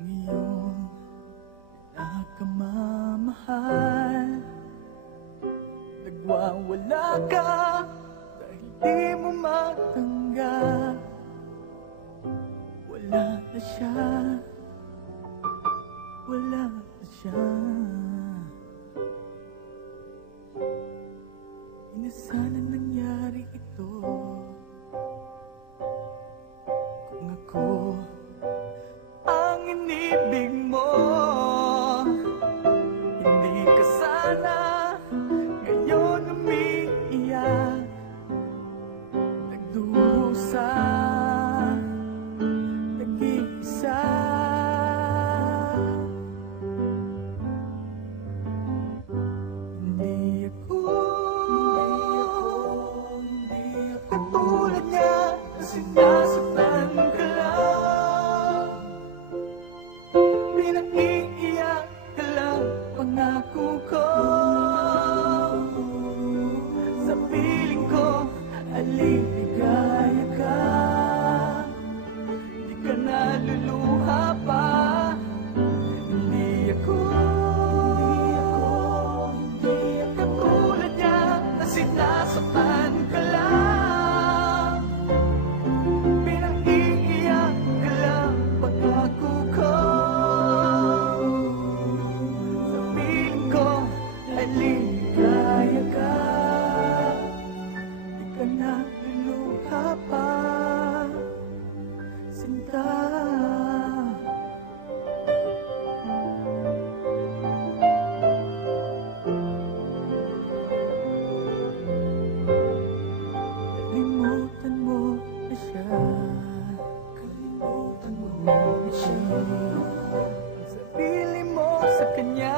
iyong pinakamamahal. Nagwawala ka dahil di mo matanggap. Wala na siya, wala na siya. Di na sana nangyari ito kung ako ang inibig mo. Hindi ka sana ngayon umiiyak, nagdurusa, nag-iisa. Hindi ako katulad niya na sinasaktan ka lang. Pinag-iiyak ka lang, pangako ko. Sa piling ko, aliligaya ka. Di ka naluluha pa. Hindi ako katulad niya na sinasaktan ka lang. Pinag-iiyak ka lang, pangako ko. Sa piling ko, aliligaya ka. Di ka naluluha pa, sinta. Kalimutan mo na siya, kalimutan mo na siya. Ang sarili mo sa kanya.